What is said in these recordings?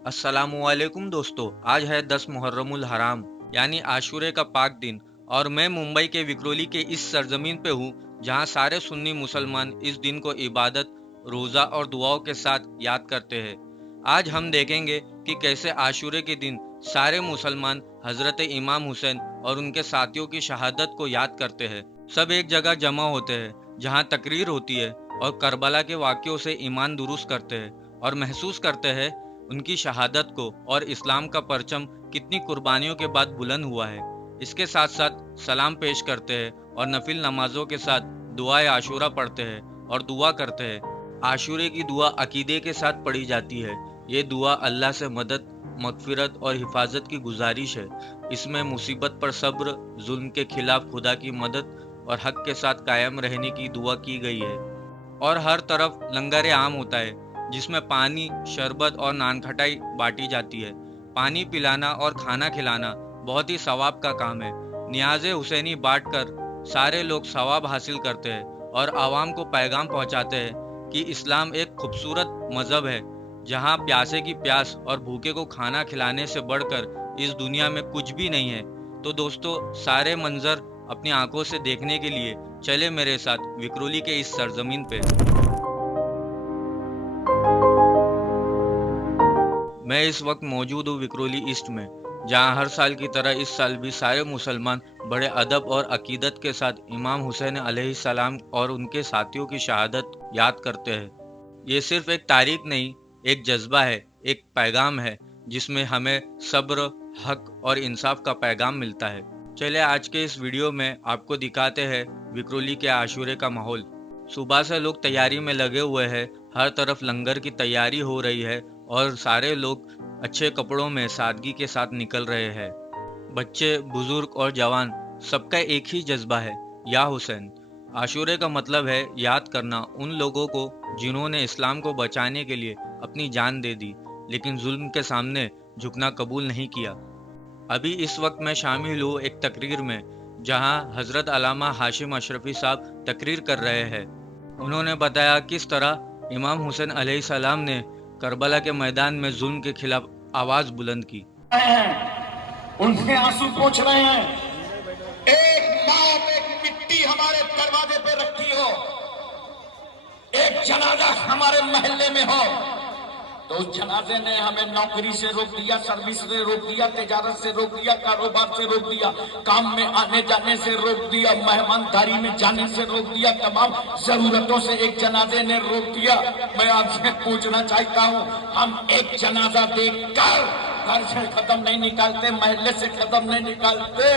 अस्सलाम वालेकुम दोस्तों। आज है 10 मुहर्रमुल हराम यानी आशूरे का पाक दिन, और मैं मुंबई के विक्रोली के इस सरजमीन पे हूँ जहाँ सारे सुन्नी मुसलमान इस दिन को इबादत, रोज़ा और दुआओं के साथ याद करते हैं। आज हम देखेंगे कि कैसे आशूरे के दिन सारे मुसलमान हजरत इमाम हुसैन और उनके साथियों की शहादत को याद करते हैं। सब एक जगह जमा होते हैं जहाँ तकरीर होती है और करबला के वाक़यों से ईमान दुरुस्त करते हैं और महसूस करते हैं उनकी शहादत को और इस्लाम का परचम कितनी कुर्बानियों के बाद बुलंद हुआ है। इसके साथ साथ सलाम पेश करते हैं और नफिल नमाजों के साथ दुआए आशूरा पढ़ते हैं और दुआ करते हैं। आशूरे की दुआ अकीदे के साथ पढ़ी जाती है। ये दुआ अल्लाह से मदद, मगफिरत और हिफाजत की गुजारिश है। इसमें मुसीबत पर सब्र, जुल्म के खिलाफ खुदा की मदद और हक के साथ कायम रहने की दुआ की गई है। और हर तरफ लंगर आम होता है जिसमें पानी, शरबत और नान खटाई बांटी जाती है। पानी पिलाना और खाना खिलाना बहुत ही सवाब का काम है। नियाज़े हुसैनी बांट कर सारे लोग सवाब हासिल करते हैं और आवाम को पैगाम पहुंचाते हैं कि इस्लाम एक खूबसूरत मज़हब है जहां प्यासे की प्यास और भूखे को खाना खिलाने से बढ़कर इस दुनिया में कुछ भी नहीं है। तो दोस्तों, सारे मंजर अपनी आंखों से देखने के लिए चले मेरे साथ विक्रोली के इस सरजमीन पे। मैं इस वक्त मौजूद हूँ विक्रोली ईस्ट में, जहाँ हर साल की तरह इस साल भी सारे मुसलमान बड़े अदब और अकीदत के साथ इमाम हुसैन अलैहिस्सलाम और उनके साथियों की शहादत याद करते हैं। ये सिर्फ एक तारीख नहीं, एक जज्बा है, एक पैगाम है जिसमें हमें सब्र, हक और इंसाफ का पैगाम मिलता है। चलिए आज के इस वीडियो में आपको दिखाते हैं विक्रोली के आशूरे का माहौल। सुबह से लोग तैयारी में लगे हुए हैं। हर तरफ लंगर की तैयारी हो रही है और सारे लोग अच्छे कपड़ों में सादगी के साथ निकल रहे हैं। बच्चे, बुजुर्ग और जवान, सबका एक ही जज्बा है, या हुसैन। आशूरे का मतलब है याद करना उन लोगों को जिन्होंने इस्लाम को बचाने के लिए अपनी जान दे दी, लेकिन जुल्म के सामने झुकना कबूल नहीं किया। अभी इस वक्त मैं शामिल हूँ एक तकरीर में जहाँ हजरत अल्लामा हाशिम अशरफी साहब तकरीर कर रहे हैं। उन्होंने बताया किस तरह इमाम हुसैन अलैहिस्सलाम ने करबला के मैदान में जुल्म के खिलाफ आवाज बुलंद की। उनसे आंसू पोंछ रहे हैं। एक मौत, एक मिट्टी हमारे दरवाजे पे रखी हो, एक जनाजा हमारे मोहल्ले में हो, तो उस जनाजे ने हमें नौकरी से रोक दिया, सर्विस से रोक दिया, तिजारत से रोक दिया, कारोबार से रोक दिया, काम में आने जाने से रोक दिया, मेहमानदारी में जाने से रोक दिया, तमाम जरूरतों से एक जनाजे ने रोक दिया। मैं आपसे पूछना चाहता हूँ, हम एक जनाजा देखकर घर से खत्म नहीं निकालते, महल्ले से खत्म नहीं निकालते,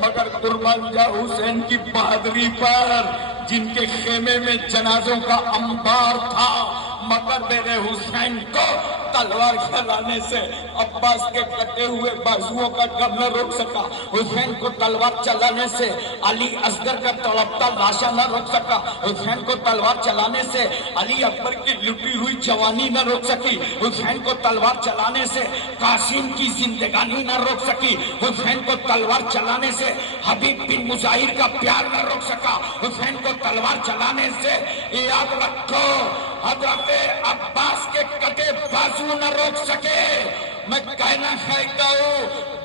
मगर कुर्बान जा हुसैन की बहादुरी पर, जिनके खेमे में जनाजों का अंबार था, मगर मेरे हुसैन को तलवार चलाने से अब्बास के कटे हुए बाजुओं का गम न रोक सका। हुसैन को तलवार चलाने से अली असगर का तड़पता लाशा न रोक सका। हुसैन को तलवार चलाने से अली अकबर की लुटी हुई जवानी न रोक सकी। हुसैन को तलवार चलाने से कासिम की जिंदगानी न रोक सकी। हुसैन को तलवार चलाने से हबीब बिन मुजाहिर का प्यार न रोक सका। हुसैन को तलवार चलाने से याद रखो हजरत अब्बास के कटे बाजू न रोक सके। मैं कहना चाहता हूँ,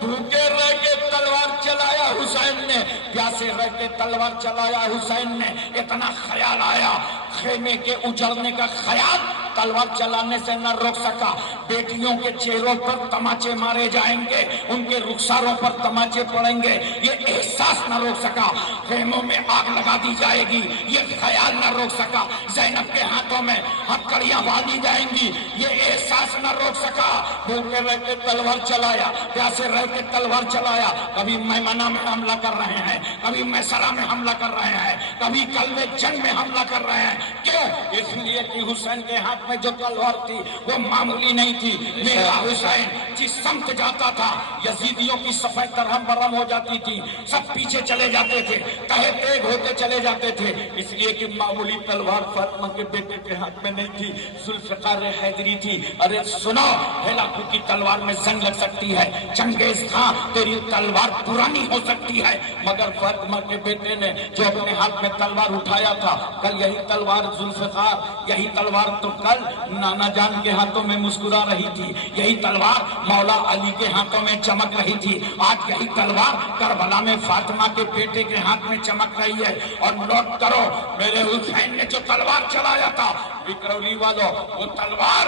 भूखे रह के तलवार चलाया हुसैन ने, प्यासे रह के तलवार चलाया हुसैन ने। इतना ख्याल आया, खेमे के उजड़ने का ख्याल तलवार चलाने से न रोक सका। बेटियों के चेहरों पर तमाचे मारे जाएंगे, उनके रुखसारों पर तमाचे पड़ेंगे, ये एहसास न रोक सका। खेमों में आग लगा दी जाएगी, ये ख्याल न रोक सका। ज़ैनब के हाथों में हथकड़ियां बांधी जाएंगी, ये एहसास न रोक सका। भूखे रह के तलवार चलाया, प्यासे रह के तलवार चलाया। कभी मैमना में हमला कर रहे हैं, कभी मैसरा में हमला कर रहे हैं, कभी कल्बे जंग में हमला कर रहे हैं। क्यों? इसलिए कि हुसैन के हाथ में जो तलवार थी वो मामूली नहीं थी। मेरा हुसैन जिस समत जाता था, यजीदियों की सफेद तरह बरम हो जाती थी, सब पीछे चले जाते थे, कहे तेग होते चले जाते थे। इसलिए कि मामूली तलवार फातिमा के बेटे के हाथ में नहीं थी, जुल्फ़िकार हैदरी थी। अरे सुनो, हेलाकू की तलवार में जंग लग सकती है, चंगेज खां तेरी तलवार पुरानी हो सकती है, मगर फातिमा के बेटे ने जो अपने हाथ में तलवार उठाया था, कल यही तलवार जुल्फ़िकार, यही तलवार तो कल कल नाना जान के हाथों में मुस्कुरा रही थी, यही तलवार मौला अली के हाथों में चमक रही थी। आज यही तलवार करबला में फातिमा के बेटे के हाथ में चमक रही है। और नोट करो, मेरे हुसैन ने जो तलवार चलाया था विक्रोली वालों, वो तलवार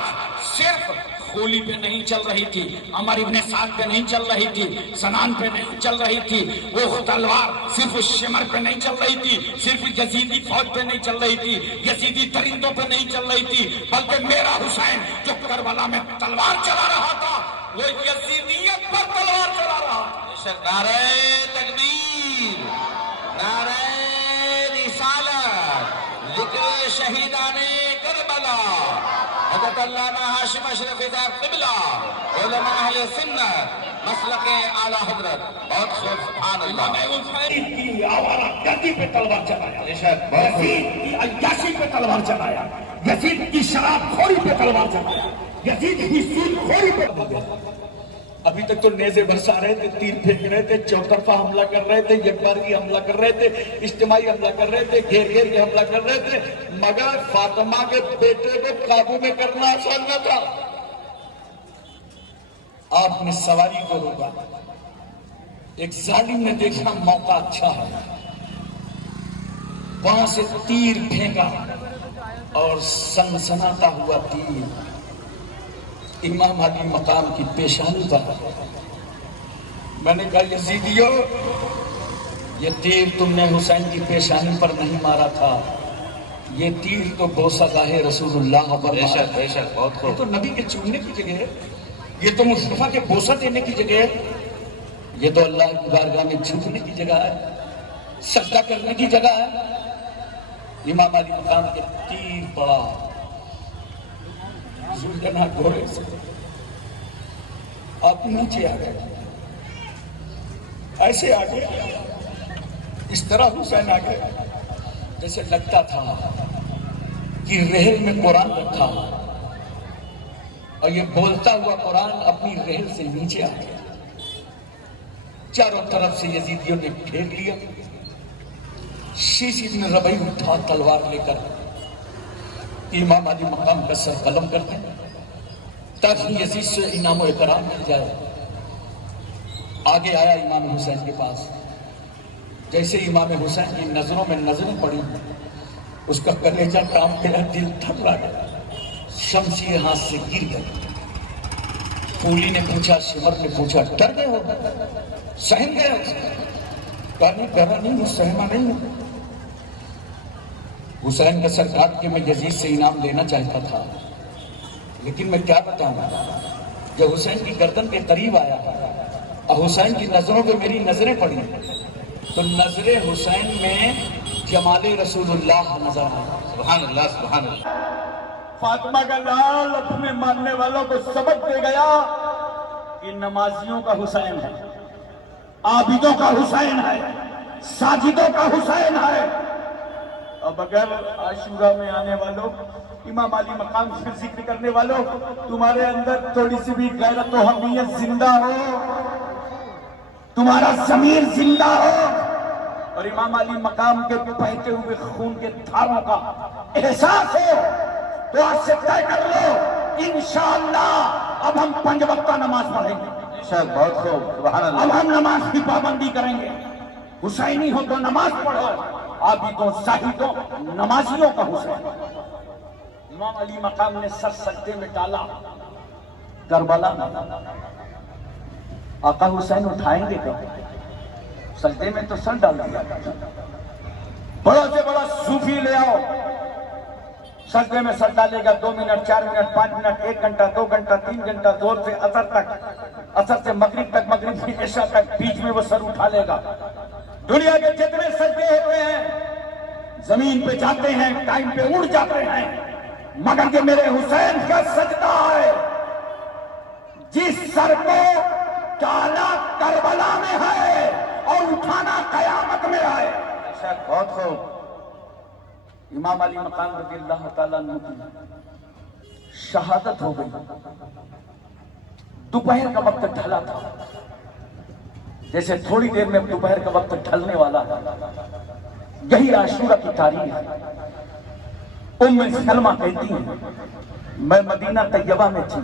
सिर्फ गोली पे नहीं चल रही थी, अमर इब्ने साद पे नहीं चल रही थी, सनान पे नहीं चल रही थी। वो तलवार सिर्फ शिमर पे नहीं चल रही थी, सिर्फ यजीदी फौज पे नहीं चल रही थी, यजीदी दरिंदों पे नहीं चल रही थी, बल्कि मेरा हुसैन जो करबला में तलवार चला रहा था वो यजीदियत पर तलवार चला रहा था। नारे तकबीर, नारे रिसालत, जिक्र शहीदाने करबला, हज़रत अल्लामा हाशिम अशरफ क़िबला, उलमा अहले सुन्नत, मसलक आला हज़रत। बहुत खूब, सुभान अल्लाह। यजीद की आवारा गर्दी पे तलवार चलाया, यजीद की अय्याशी पे तलवार चलाया, यजीद की शराबखोरी पे तलवार चलाया, यजीद की सूदखोरी पे। अभी तक तो नेज़े बरसा रहे थे, तीर फेंक रहे थे, चौतरफा हमला कर रहे थे, यकबारगी हमला कर रहे थे, इज्तिमाई हमला कर रहे थे, घेर घेर के हमला कर रहे थे, मगर फातिमा के बेटे को काबू में करना आसान न था। आपने सवारी को रोका, एक जालिम ने देखा मौका अच्छा है, वहां से तीर फेंका और सनसनाता हुआ तीर इमाम अली मकाम की पेशानी पर। मैंने कहा यजीदियो, ये तीर तुमने हुसैन की पेशानी पर नहीं मारा था, ये तीर तो बोसागाहे रसूलुल्लाह पर मारा। बेशक, बहुत खूब। ये तो नबी के चूमने की जगह है, ये तो मुस्तफा के बोसा देने की जगह है, ये तो अल्लाह की बारगाह में झुकने की जगह है, सजदा करने की जगह है। इमाम अली मकाम के तीर पड़ा जुल्जना घोड़े से, आप नीचे आ गए, ऐसे आ गए, इस तरह हुसैन आ गए जैसे लगता था कि रेहल में कुरान रखा और ये बोलता हुआ कुरान अपनी रेहल से नीचे आ गया। चारों तरफ से यजीदियों ने घेर लिया। शीश इब्न रबई उठा तलवार लेकर इमाम अली मकाम का सर कलम करते ताकि यजीद से इनाम और इकराम मिल जाए। आगे आया इमाम हुसैन के पास, जैसे इमाम हुसैन की नजरों में नजरें पड़ी, उसका कलेजा काम गया, दिल थर्रा गया, शमशीर हाथ से गिर गई। फूली ने पूछा, शिमर ने पूछा, डर गए हो? सहम गए? कहने डरा नहीं हूं, सहमा नहीं हूं। हुसैन का सर काट के मैं यजीद से इनाम लेना चाहता था, लेकिन मैं क्या बताऊं, जब हुसैन की गर्दन के करीब आया और हुसैन की नजरों पे मेरी नजरें पड़ी तो नजरे हुसैन में जमाले रसूलुल्लाह नजर आया। सुभान अल्लाह, सुभान अल्लाह। फातिमा का लाल अपने मानने वालों को सबक दे गया कि नमाजियों का हुसैन है, आबिदों का हुसैन है, साजिदों का हुसैन है। अब अगर आशूरा में आने वालों, इमाम अली मकाम से जिक्र करने वालों, तुम्हारे अंदर थोड़ी सी भी गैरत व हमीयत जिंदा हो, तुम्हारा ज़मीर जिंदा हो और इमाम अली मकाम के बहते हुए खून के धारों का एहसास हो, तो आज से तय कर लो, इंशाअल्लाह अब हम 5 वक्त का नमाज पढ़ेंगे। बहुत खूब, अब हम नमाज की पाबंदी करेंगे। हुसैनी हो तो नमाज पढ़ो, आबिदों साहिदों नमाजियों का हुसैन। इमाम अली मकाम ने सर सजदे में डाला करबला में। आका हुसैन उठाएंगे कब? सजदे में तो सर डाल दिया। बड़ा से बड़ा सूफी ले आओ, सजदे में सर डालेगा, 2 मिनट 4 मिनट 5 मिनट 1 घंटा 2 घंटा 3 घंटा, जोर से असर तक, असर से मगरिब तक, मगरिब से इशा तक, बीच में वो सर उठा लेगा। दुनिया के जितने सजदे होते हैं जमीन पे जाते हैं, टाइम पे उड़ जाते हैं, मगर ये मेरे हुसैन का सजदा है जिस सर को डाला करबला में है और उठाना कयामत में है। बहुत खूब। इमाम अली मकाम रज़ियल्लाहु ताला अन्हु की शहादत हो गई। दोपहर का वक्त ढला था, जैसे थोड़ी देर में दोपहर का वक्त ढलने वाला है। यही आशूरा की तारीख है। उम्मे सलमा कहती हैं میں مدینہ طیبہ میں تھی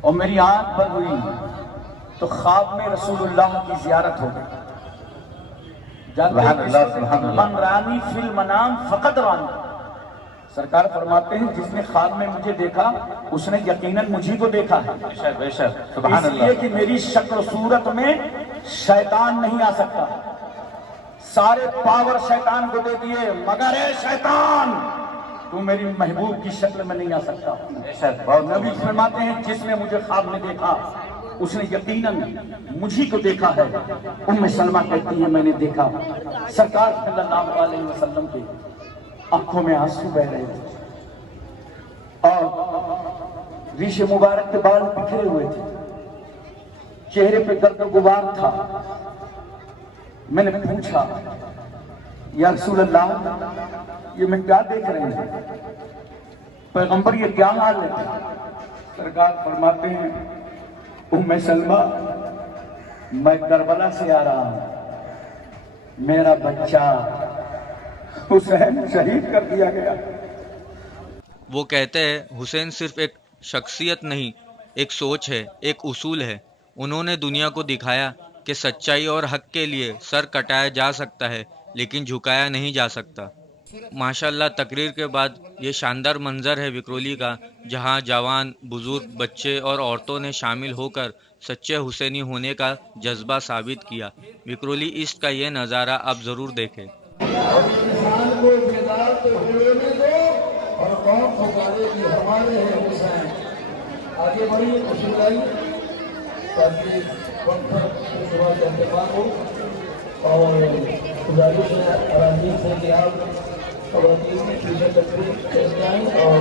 اور میری آنکھ بند ہوئی تو خواب میں رسول اللہ کی زیارت ہو گئی. سبحان اللہ، سبحان اللہ. من رانی فی المنام فقط رانی. سرکار فرماتے ہیں جس نے خواب میں مجھے دیکھا اس نے یقیناً مجھے کو دیکھا ہے. بے شک، بے شک، سبحان اس لیے اللہ. کہ میری شکل و صورت میں شیطان نہیں آ سکتا. سارے پاور شیطان کو دے دیے مگر اے شیطان تو میری محبوب کی شکل میں نہیں آ سکتا. بے شک، بہت نبی فرماتے ہیں جس نے مجھے خواب میں دیکھا اس نے یقیناً مجھے کو دیکھا ہے. ام سلمہ کہتی ہے میں نے دیکھا سرکار صلی اللہ علیہ وسلم کے آنکھوں میں آنسو بہ رہے تھے اور ریش مبارک کے بال بکھرے ہوئے تھے, چہرے پہ گرد و غبار تھا. میں نے پوچھا یا رسول اللہ یہ میں کیا دیکھ رہے ہیں, پیغمبر یہ کیا حال ہے؟ سرکار فرماتے ہیں ام سلمہ میں کربلا سے آ رہا ہوں, میرا بچہ حسین شہید کر دیا گیا. وہ کہتے ہیں حسین صرف ایک شخصیت نہیں, ایک سوچ ہے, ایک اصول ہے. انہوں نے دنیا کو دکھایا کہ سچائی اور حق کے لیے سر کٹایا جا سکتا ہے لیکن جھکایا نہیں جا سکتا. ماشاءاللہ تقریر کے بعد یہ شاندار منظر ہے وکرولی کا, جہاں جوان, بزرگ, بچے اور عورتوں نے شامل ہو کر سچے حسینی ہونے کا جذبہ ثابت کیا. وکرولی ایسٹ کا یہ نظارہ آپ ضرور دیکھیں. انسان کو بیدار تو ہونے دو اور قوم پکارے کہ ہمارے ہیں حسین. آگے بڑھیے تشریف لائی تاکہ وقت پر صبح کا اہتمام ہو, اور گزارش ہے اراضی سے کہ آپ خواتین کی پیچھے تقریب پیش جائیں اور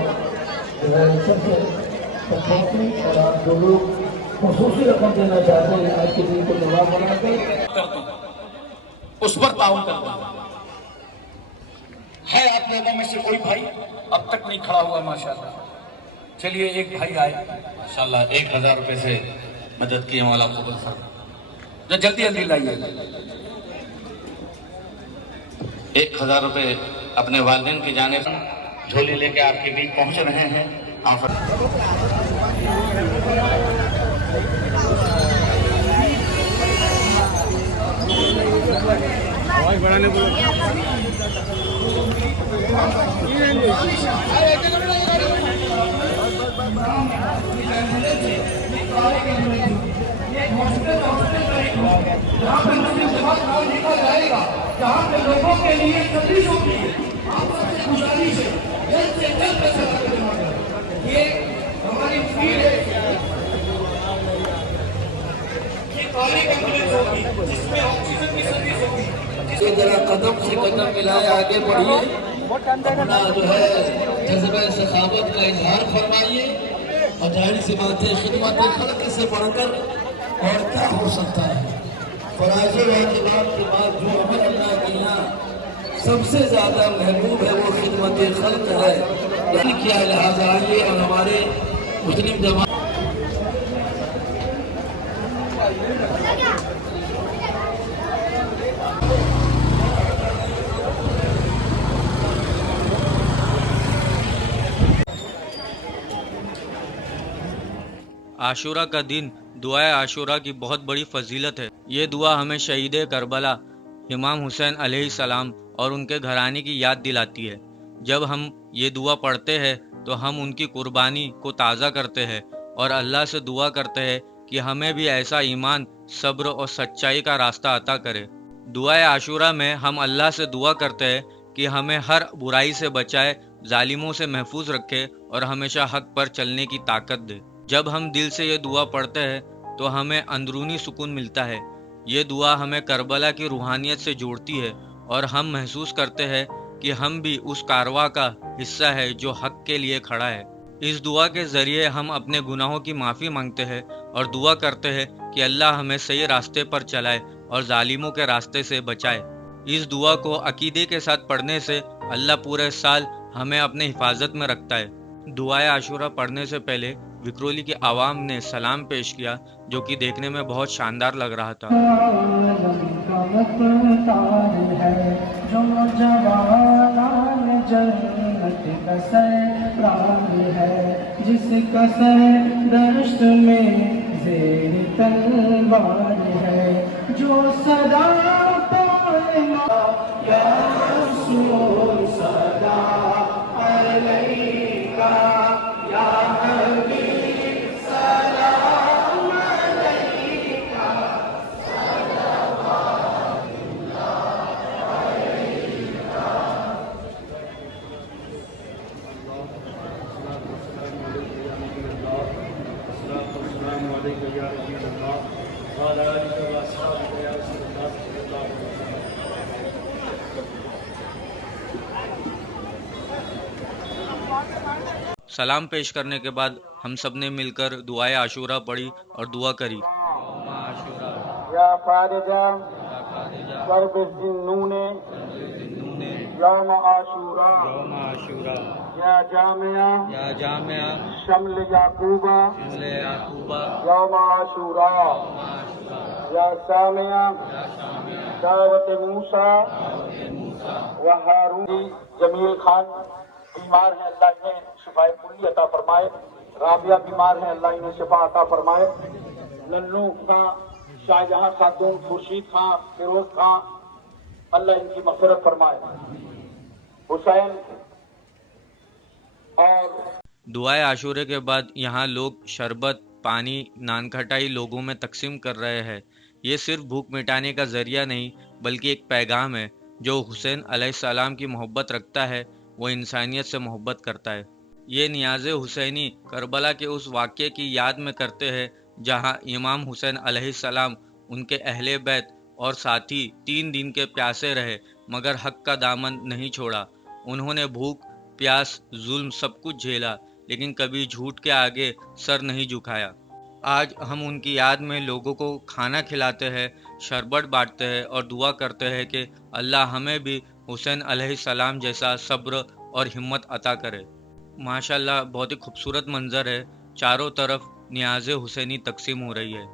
سب سے پہنچیں, اور آپ جو لوگ خصوصی رقم دینا چاہتے ہیں آج کے دن کو جواب بنا کر اس پر تعاون کرتا ہوں. ہے آپ لوگوں میں سے کوئی بھائی اب تک نہیں کھڑا ہوا ماشاءاللہ؟ چلیے ایک بھائی آئے ماشاءاللہ 1000 روپے سے مدد کی مولا قبول فرما. جو جلدی جلدی لائیے. 1000 روپے اپنے والدین کی جانب جھولی لے کے آپ کے بیچ پہنچ رہے ہیں. جہاں پہ لوگوں کے لیے تکلیف ہوتی ہے, آپ سب سے گزارش ہے جلد سے جلد پیسہ جمع کریں. یہ ہماری فیل ہے, یہ کالے ایمبولینس ہوگی جس میں آکسیجن کی سروس ہوگی. یہ ذرا قدم سے قدم ملائے آگے بڑھیے, اپنا جو ہے جذبہ سخاوت کا اظہار فرمائیے, اور ظاہر سی بات ہے خدمت خلق سے بڑھ کر اور کیا ہو سکتا ہے. فرائض و واجبات کے بعد جو عمل اللہ کے یہاں سب سے زیادہ محبوب ہے وہ خدمت خلق ہے. یعنی کیا لہٰذا آئیے اور ہمارے مسلم جماعت عاشورہ کا دن دعائے عاشورہ کی بہت بڑی فضیلت ہے. یہ دعا ہمیں شہید کربلا امام حسین علیہ السلام اور ان کے گھرانے کی یاد دلاتی ہے. جب ہم یہ دعا پڑھتے ہیں تو ہم ان کی قربانی کو تازہ کرتے ہیں اور اللہ سے دعا کرتے ہیں کہ ہمیں بھی ایسا ایمان, صبر اور سچائی کا راستہ عطا کرے. دعائے عاشورہ میں ہم اللہ سے دعا کرتے ہیں کہ ہمیں ہر برائی سے بچائے, ظالموں سے محفوظ رکھے اور ہمیشہ حق پر چلنے کی طاقت دے. جب ہم دل سے یہ دعا پڑھتے ہیں تو ہمیں اندرونی سکون ملتا ہے. یہ دعا ہمیں کربلا کی روحانیت سے جوڑتی ہے اور ہم محسوس کرتے ہیں کہ ہم بھی اس کارواں کا حصہ ہے جو حق کے لیے کھڑا ہے. اس دعا کے ذریعے ہم اپنے گناہوں کی معافی مانگتے ہیں اور دعا کرتے ہیں کہ اللہ ہمیں صحیح راستے پر چلائے اور ظالموں کے راستے سے بچائے. اس دعا کو عقیدے کے ساتھ پڑھنے سے اللہ پورے سال ہمیں اپنے حفاظت میں رکھتا ہے. دعائے عاشورہ پڑھنے سے پہلے وکرولی کی عوام نے سلام پیش کیا جو کہ دیکھنے میں بہت شاندار لگ رہا تھا. جو جوانان جنت بسے پران ہے جس کا سر دشت میں زیر تلوار ہے، جو صدا پانا یا رسول صدا علیکہ یا حبیب سلام علیکہ سلام پیش کرنے کے بعد ہم سب نے مل کر دعائے عاشورہ پڑھی اور دعا کری۔ یا فارجہ ضرب الذنون یوم عاشورہ یا جامعہ شمل یعقوبہ یوم عاشورہ یا سامعہ دعوت موسیٰ و ہارون۔ جمیل خان بیمار ہیں، اللہ انہیں شفائے کلی عطا فرمائے۔ رابعہ بیمار ہیں، اللہ انہیں شفا عطا فرمائے۔ ننو خان، شاہجہاں خاتون، خورشید خان، فیروز خان، اللہ ان کی مغفرت فرمائے۔ حسین اور دعائے عاشورے کے بعد یہاں لوگ شربت، پانی، نان کھٹائی لوگوں میں تقسیم کر رہے ہیں۔ یہ صرف بھوک مٹانے کا ذریعہ نہیں بلکہ ایک پیغام ہے۔ جو حسین علیہ السلام کی محبت رکھتا ہے وہ انسانیت سے محبت کرتا ہے۔ یہ نیاز حسینی کربلا کے اس واقعے کی یاد میں کرتے ہیں جہاں امام حسین علیہ السلام، ان کے اہل بیت اور ساتھی 3 دن کے پیاسے رہے مگر حق کا دامن نہیں چھوڑا۔ انہوں نے بھوک، پیاس، ظلم سب کچھ جھیلا لیکن کبھی جھوٹ کے آگے سر نہیں جھکایا۔ آج ہم ان کی یاد میں لوگوں کو کھانا کھلاتے ہیں، شربت بانٹتے ہیں اور دعا کرتے ہیں کہ اللہ ہمیں بھی حسین علیہ السلام جیسا صبر اور ہمت عطا کرے۔ ماشاءاللہ بہت ہی خوبصورت منظر ہے، چاروں طرف نیاز حسینی تقسیم ہو رہی ہے۔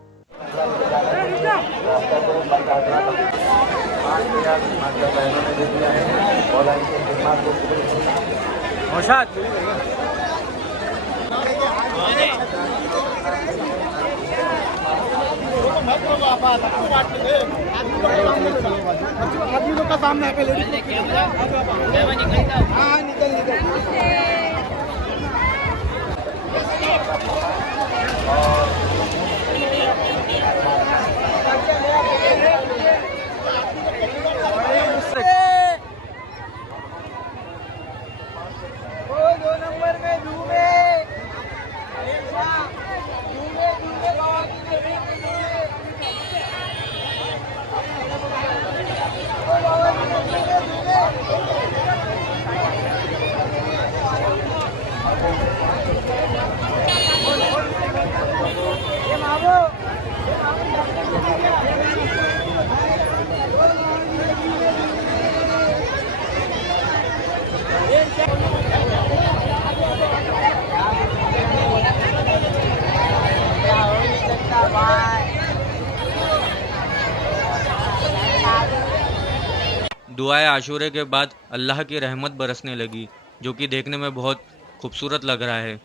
دعائے عاشورے کے بعد اللہ کی رحمت برسنے لگی جو کہ دیکھنے میں بہت خوبصورت لگ رہا ہے۔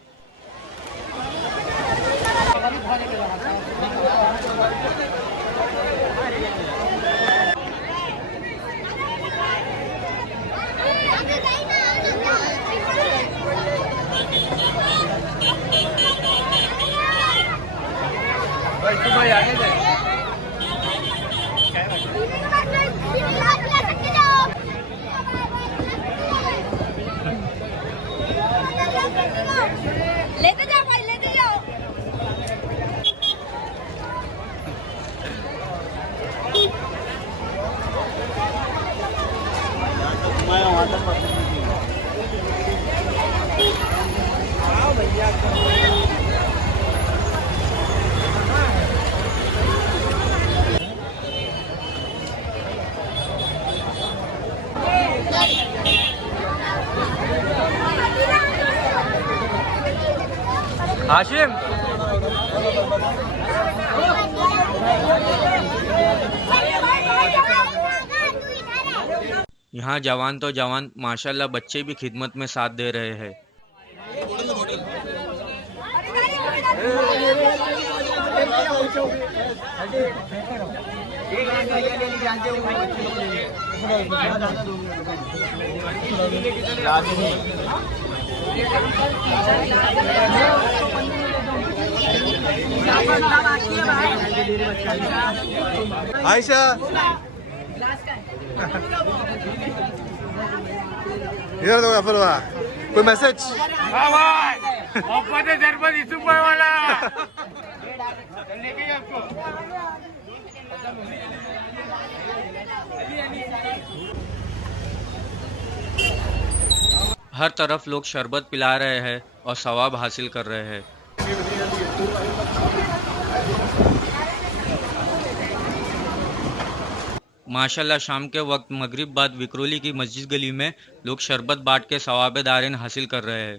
लेते जाओ भाई, लेते जाओ। हाशिम یہاں جوان تو جوان، ماشاءاللہ بچے بھی خدمت میں ساتھ دے رہے ہیں۔ आयशा इधर दो अफरवा कोई मैसेज हर तरफ लोग शरबत पिला रहे हैं और सवाब हासिल कर रहे हैं। माशाल्लाह शाम के वक्त मगरिब बाद विक्रोली की मस्जिद गली में लोग शरबत बांट के सवाब दारिन हासिल कर रहे हैं।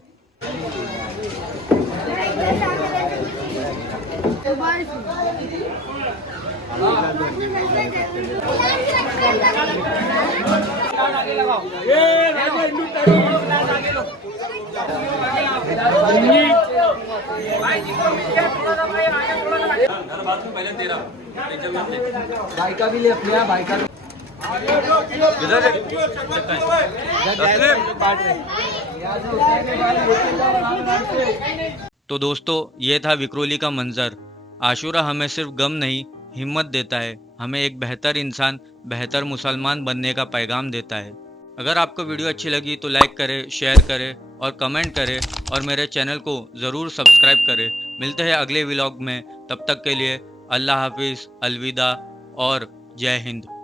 भाई का भी ले अपने भाई का तो दोस्तों ये था विक्रोली का मंजर। आशूरा हमें सिर्फ गम नहीं हिम्मत देता है, हमें एक बेहतर इंसान बेहतर मुसलमान बनने का पैगाम देता है। अगर आपको वीडियो अच्छी लगी तो लाइक करें, शेयर करें और कमेंट करें और मेरे चैनल को ज़रूर सब्सक्राइब करें। मिलते हैं अगले व्लॉग में, तब तक के लिए अल्लाह हाफिज़, अलविदा और जय हिंद।